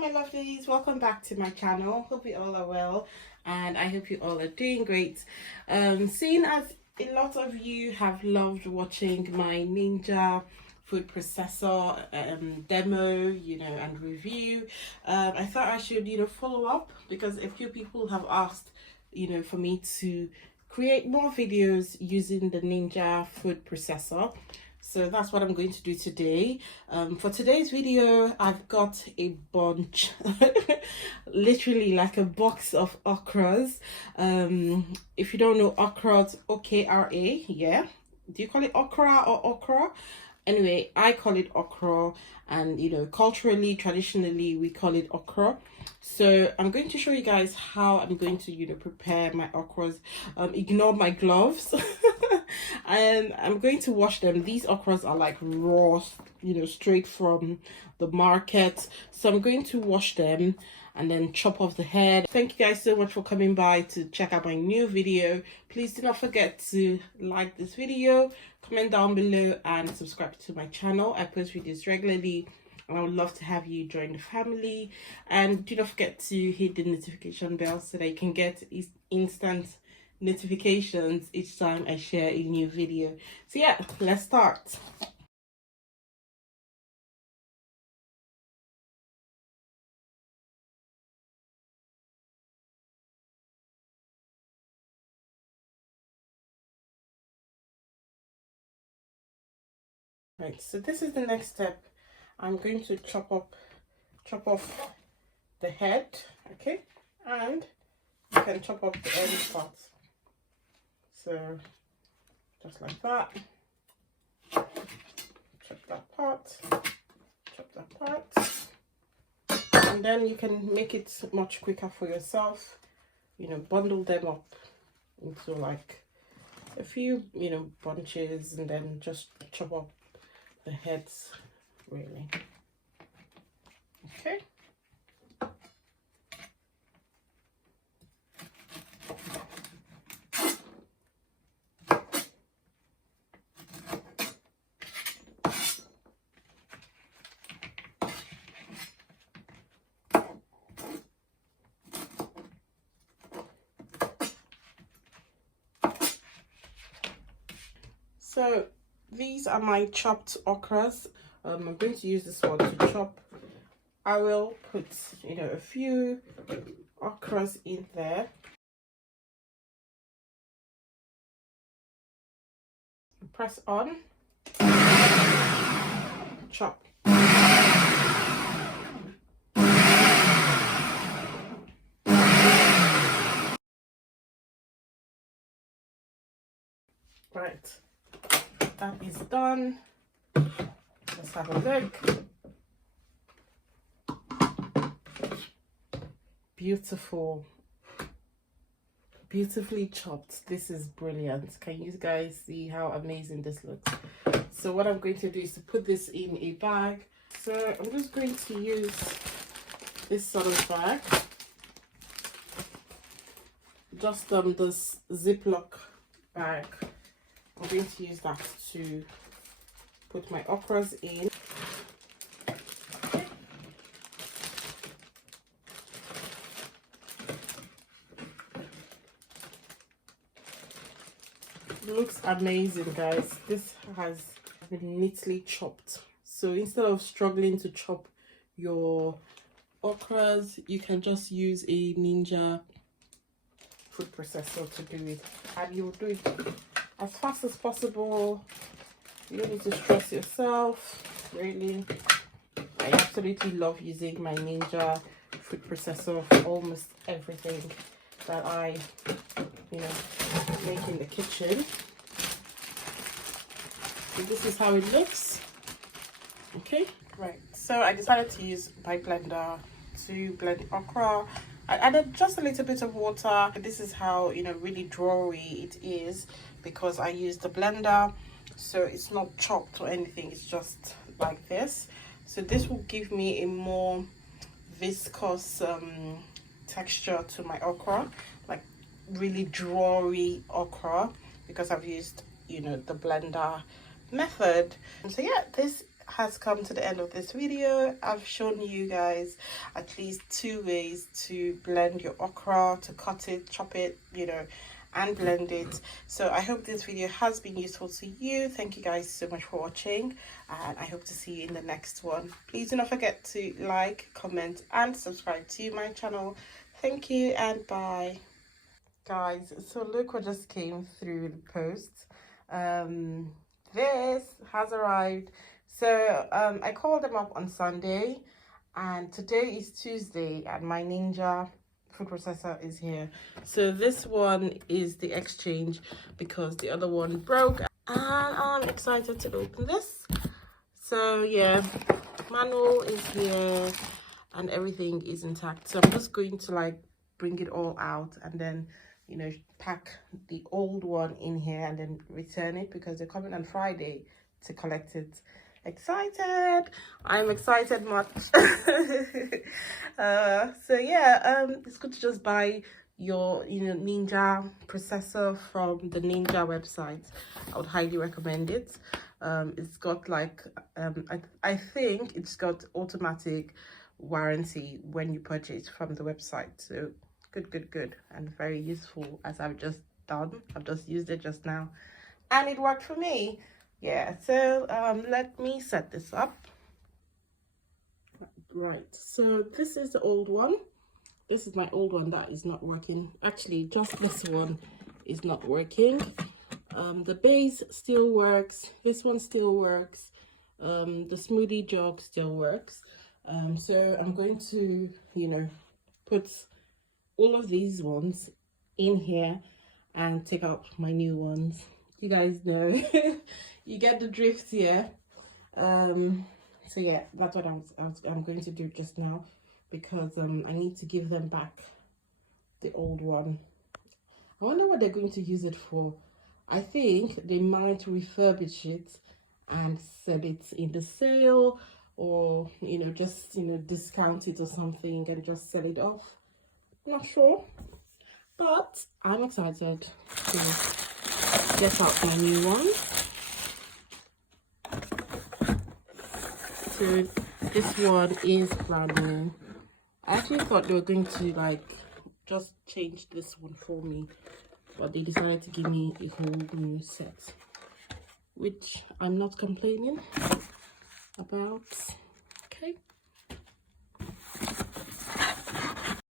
my lovelies, welcome back to my channel. Hope you all are well and I hope you all are doing great. Seeing as a lot of you have loved watching my Ninja food processor demo, and review, I thought I should follow up because a few people have asked for me to create more videos using the Ninja food processor. So that's what I'm going to do today. For today's video, I've got a bunch, literally like a box of okras. If you don't know okras, O-K-R-A, yeah. Do you call it okra or okra? Anyway, I call it okra, and culturally, traditionally, we call it okra. So I'm going to show you guys how I'm going to prepare my okras. Ignore my gloves. And I'm going to wash them. These okras are like raw, straight from the market. So I'm going to wash them and then chop off the head. Thank you guys so much for coming by to check out my new video. Please do not forget to like this video, comment down below, and subscribe to my channel. I post videos regularly and I would love to have you join the family. And do not forget to hit the notification bell so that you can get instant notifications each time I share a new video. So yeah, let's start. Right, so this is the next step. I'm going to chop off the head, okay, and you can chop off the early part. So just like that. Chop that part, and then you can make it much quicker for yourself. Bundle them up into like a few bunches, and then just chop up the heads, really. Okay. So these are my chopped okras. I'm going to use this one to chop. I will put a few okras in there. Press on. Chop. Right. That is done. Let's have a look. Beautiful, beautifully chopped. This is brilliant. Can you guys see how amazing this looks? So what I'm going to do is to put this in a bag. So I'm just going to use this sort of bag, just this Ziploc bag. I'm going to use that to put my okras in. It looks amazing, guys. This has been neatly chopped. So instead of struggling to chop your okras, you can just use a Ninja food processor to do it, and you'll do it as fast as possible. You don't need to stress yourself, really. I absolutely love using my Ninja food processor for almost everything that I make in the kitchen. So this is how it looks. Okay, right, so I decided to use my blender to blend okra. I added just a little bit of water. This is how really drawy it is because I used the blender, so it's not chopped or anything, it's just like this. So this will give me a more viscous texture to my okra, like really drawy okra, because I've used the blender method. And so yeah, this has come to the end of this video. I've shown you guys at least 2 ways to blend your okra, to cut it, chop it, you know, and blend it. So I hope this video has been useful to you. Thank you guys so much for watching, and I hope to see you in the next one. Please do not forget to like, comment, and subscribe to my channel. Thank you, and bye. Guys, so look what just came through the post. This has arrived. So I called them up on Sunday, and today is Tuesday, and my Ninja food processor is here. So this one is the exchange because the other one broke, and I'm excited to open this. So yeah, manual is here and everything is intact. So I'm just going to like bring it all out and then, you know, pack the old one in here and then return it because they're coming on Friday to collect it. Excited! I'm excited much. So yeah, it's good to just buy your, you know, Ninja processor from the Ninja website. I would highly recommend it. It's got like I think it's got automatic warranty when you purchase from the website. So good, and very useful, as I've just done. I've just used it just now and it worked for me. Yeah, so let me set this up. Right, so this is the old one. This is my old one that is not working. Actually, just this one is not working. The base still works, this one still works, the smoothie jug still works. So I'm going to, you know, put all of these ones in here and take out my new ones. You guys know, you get the drift here. So yeah, that's what I'm going to do just now, because I need to give them back the old one. I wonder what they're going to use it for. I think they might refurbish it and sell it in the sale, or, you know, just, you know, discount it or something and just sell it off. Not sure, but I'm excited to get out my new one. So this one is brand new. I actually thought they were going to like just change this one for me, but they decided to give me a whole new set, which I'm not complaining about. Okay.